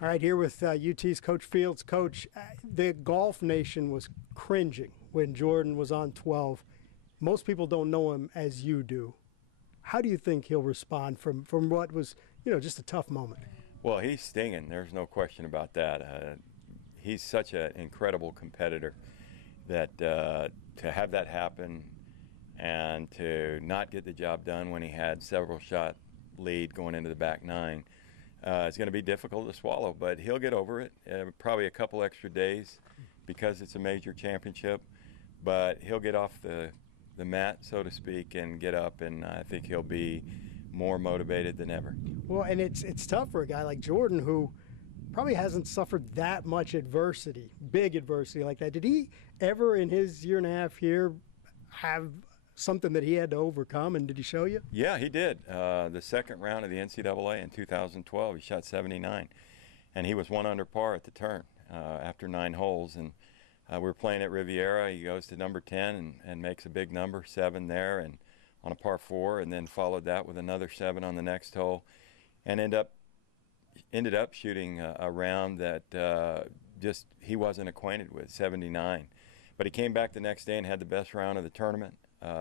All right, here with UT's Coach Fields. Coach, the golf nation was cringing when Jordan was on 12. Most people don't know him as you do. How do you think he'll respond from what was, just a tough moment? Well, he's stinging. There's no question about that. He's such an incredible competitor that to have that happen and to not get the job done when he had several shot lead going into the back nine, it's going to be difficult to swallow, but he'll get over it. Probably a couple extra days because it's a major championship, but he'll get off the mat, so to speak, and get up, and I think he'll be more motivated than ever. Well, and it's tough for a guy like Jordan who probably hasn't suffered that much adversity, big adversity like that. Did he ever in his year and a half here have something that he had to overcome, and did he show you? Yeah, he did. The second round of the NCAA in 2012, he shot 79, and he was 1 under par at the turn after 9 holes. And we were playing at Riviera. He goes to number 10 and makes a big number, 7 there, and on a par 4, and then followed that with another 7 on the next hole, and ended up shooting a round that just he wasn't acquainted with, 79. But he came back the next day and had the best round of the tournament,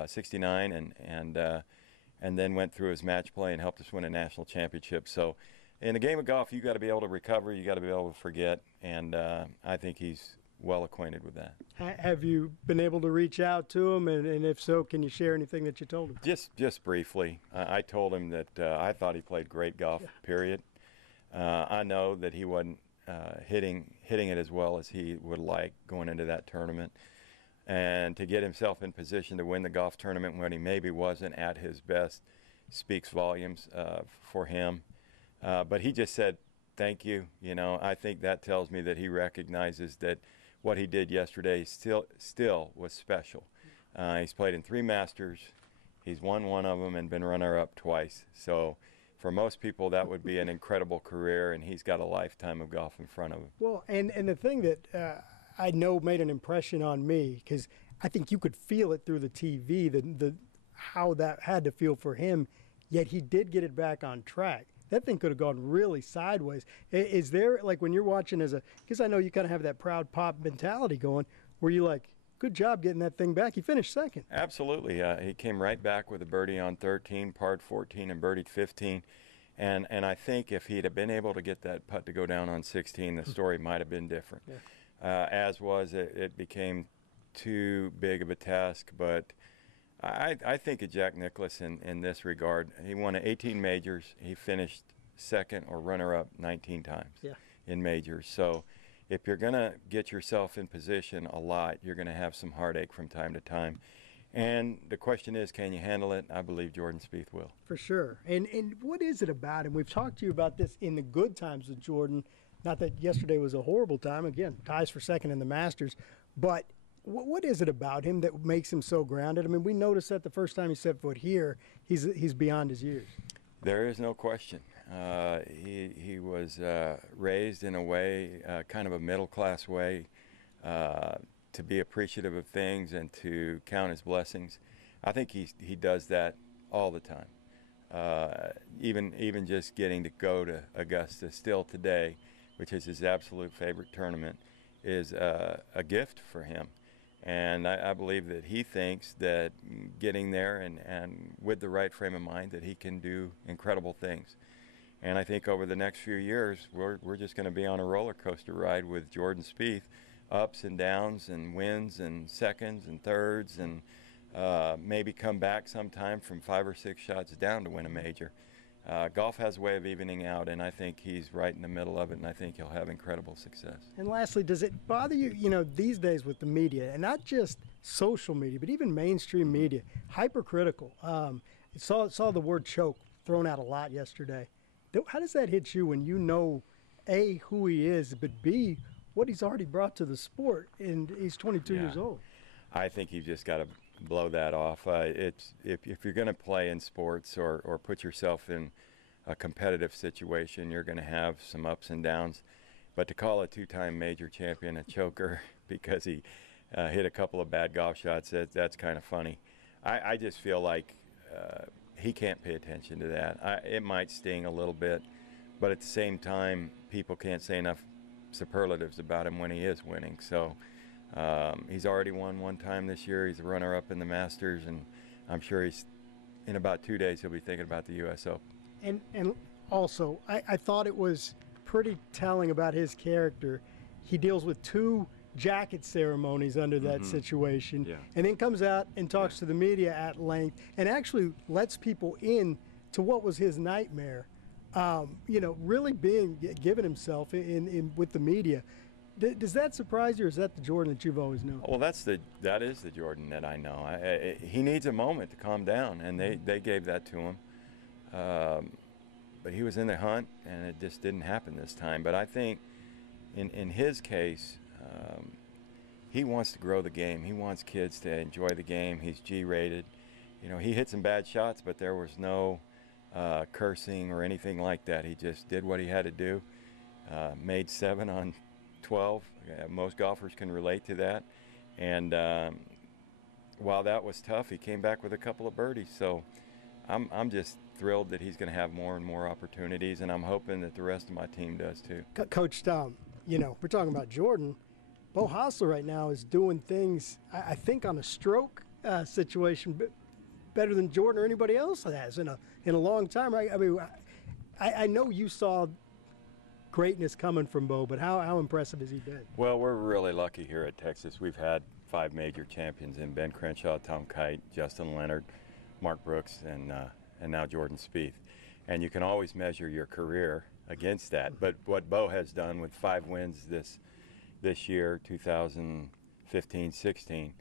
69, and then went through his match play and helped us win a national championship. So in a game of golf, you got to be able to recover, you got to be able to forget, and I think he's well acquainted with that. Have you been able to reach out to him, and if so, can you share anything that you told him? Just briefly. I told him that I thought he played great golf, period. I know that he wasn't hitting it as well as he would like going into that tournament. And to get himself in position to win the golf tournament when he maybe wasn't at his best speaks volumes for him. But he just said, thank you. I think that tells me that he recognizes that what he did yesterday still was special. He's played in 3 Masters. He's won 1 of them and been runner-up twice. So for most people, that would be an incredible career, and he's got a lifetime of golf in front of him. Well, and the thing that I know made an impression on me, because I think you could feel it through the TV, the how that had to feel for him, yet he did get it back on track. That thing could have gone really sideways. Is there, like when you're watching because I know you kind of have that proud pop mentality going, where you like, good job getting that thing back. He finished second. Absolutely. He came right back with a birdie on 13, parred 14, and birdied 15. And I think if he'd have been able to get that putt to go down on 16, the story might have been different. Yeah. As was, it became too big of a task. But I think of Jack Nicklaus in this regard. He won 18 majors. He finished second or runner-up 19 times in majors. So if you're going to get yourself in position a lot, you're going to have some heartache from time to time. And the question is, can you handle it? I believe Jordan Spieth will. For sure. And what is it about him? We've talked to you about this in the good times with Jordan. Not that yesterday was a horrible time. Again, ties for second in the Masters. But what is it about him that makes him so grounded? I mean, we noticed that the first time he set foot here, he's beyond his years. There is no question. He was raised in a way, kind of a middle-class way, to be appreciative of things and to count his blessings. I think he does that all the time. Even just getting to go to Augusta still today, which is his absolute favorite tournament, is a gift for him. And I believe that he thinks that getting there and with the right frame of mind that he can do incredible things. And I think over the next few years, we're just going to be on a roller coaster ride with Jordan Spieth, ups and downs and wins and seconds and thirds, and maybe come back sometime from 5 or 6 shots down to win a major. Golf has a way of evening out, and I think he's right in the middle of it, and I think he'll have incredible success. And lastly, does it bother you, these days with the media, and not just social media, but even mainstream media, hypercritical? Saw the word choke thrown out a lot yesterday. How does that hit you when you know, A, who he is, but B, what he's already brought to the sport, and he's 22 years old? I think you've just got to blow that off. If you're going to play in sports or put yourself in a competitive situation, you're going to have some ups and downs. But to call a 2-time major champion a choker because he hit a couple of bad golf shots, that's kind of funny. I just feel like he can't pay attention to that. It might sting a little bit, but at the same time, people can't say enough superlatives about him when he is winning. So he's already won one time this year. He's a runner-up in the Masters, and I'm sure in about 2 days he'll be thinking about the U.S. Open. And also, I thought it was pretty telling about his character. He deals with 2 jacket ceremonies under that situation, and then comes out and talks to the media at length and actually lets people in to what was his nightmare. Really given himself in with the media. Does that surprise you, or is that the Jordan that you've always known? Well, that is the Jordan that I know. He needs a moment to calm down, and they gave that to him. But he was in the hunt, and it just didn't happen this time. But I think in his case, he wants to grow the game. He wants kids to enjoy the game. He's G-rated. He hit some bad shots, but there was no cursing or anything like that. He just did what he had to do. Made 7 on 12. Most golfers can relate to that. And while that was tough, he came back with a couple of birdies. So I'm just thrilled that he's going to have more and more opportunities, and I'm hoping that the rest of my team does too. Coach Tom, we're talking about Jordan. Beau Hossler right now is doing things, I think, on a stroke situation better than Jordan or anybody else has in a long time, right? I mean, I know you saw greatness coming from Beau, but how impressive has he been? Well, we're really lucky here at Texas. We've had 5 major champions in Ben Crenshaw, Tom Kite, Justin Leonard, Mark Brooks, and now Jordan Spieth. And you can always measure your career against that. But what Beau has done with 5 wins this year, 2015-16,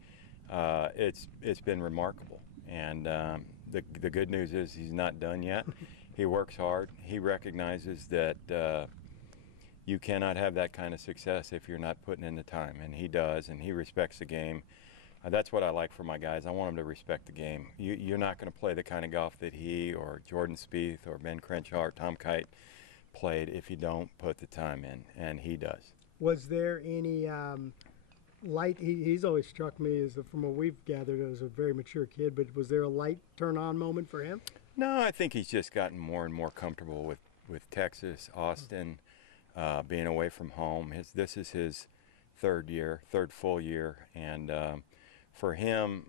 it's been remarkable. And the good news is he's not done yet. He works hard. He recognizes that you cannot have that kind of success if you're not putting in the time, and he does, and he respects the game. That's what I like for my guys. I want them to respect the game. You're not going to play the kind of golf that he or Jordan Spieth or Ben Crenshaw or Tom Kite played if you don't put the time in, and he does. Was there any light? He's always struck me as, from what we've gathered, as a very mature kid, but was there a light turn-on moment for him? No, I think he's just gotten more and more comfortable with Texas, Austin, being away from home. This is his third full year, and for him,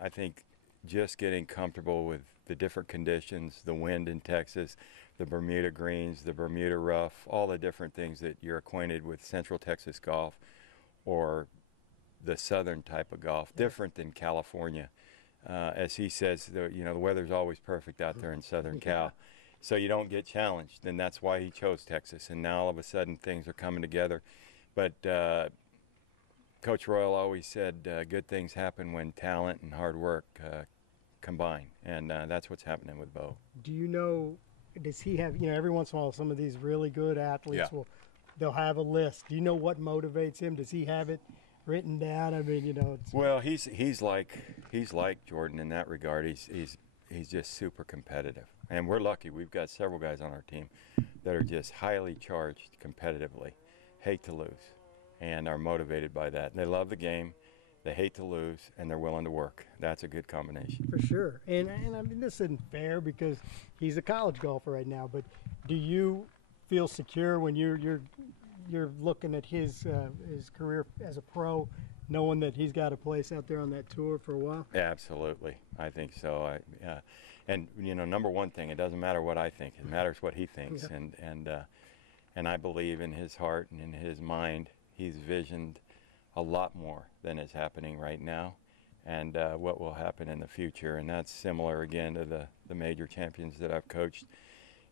I think just getting comfortable with the different conditions, the wind in Texas, the Bermuda greens, the Bermuda rough, all the different things that you're acquainted with Central Texas golf or the southern type of golf, different than California. As he says, the weather's always perfect out there in Southern Cal, so you don't get challenged, and that's why he chose Texas. And now all of a sudden things are coming together. But Coach Royal always said good things happen when talent and hard work combine, and that's what's happening with Beau. Do you know, does he have, every once in a while some of these really good athletes they'll have a list. Do you know what motivates him? Does he have it written down? I mean, well, he's like Jordan in that regard. He's just super competitive, and we're lucky. We've got several guys on our team that are just highly charged competitively, hate to lose, and are motivated by that. And they love the game, they hate to lose, and they're willing to work. That's a good combination. For sure. And I mean, this isn't fair because he's a college golfer right now, but do you feel secure when you're looking at his career as a pro, knowing that he's got a place out there on that tour for a while? Yeah, absolutely. I think so. And number one thing, it doesn't matter what I think. It matters what he thinks. Yeah. And I believe in his heart and in his mind, he's visioned a lot more than is happening right now, and what will happen in the future. And that's similar again to the major champions that I've coached.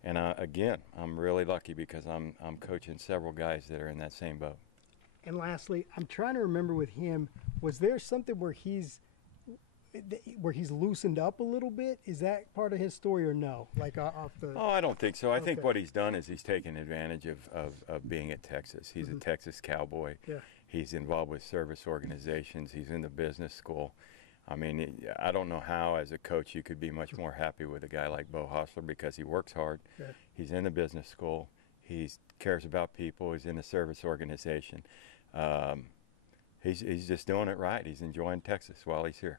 And again, I'm really lucky because I'm coaching several guys that are in that same boat. And lastly, I'm trying to remember with him, was there something where he's loosened up a little bit? Is that part of his story or no? Like off the? Oh, I don't think so. I think what he's done is he's taken advantage of being at Texas. He's a Texas cowboy. Yeah. He's involved with service organizations. He's in the business school. I mean, I don't know how, as a coach, you could be much more happy with a guy like Beau Hossler because he works hard. Yeah. He's in the business school. He cares about people. He's in a service organization. He's just doing it right. He's enjoying Texas while he's here.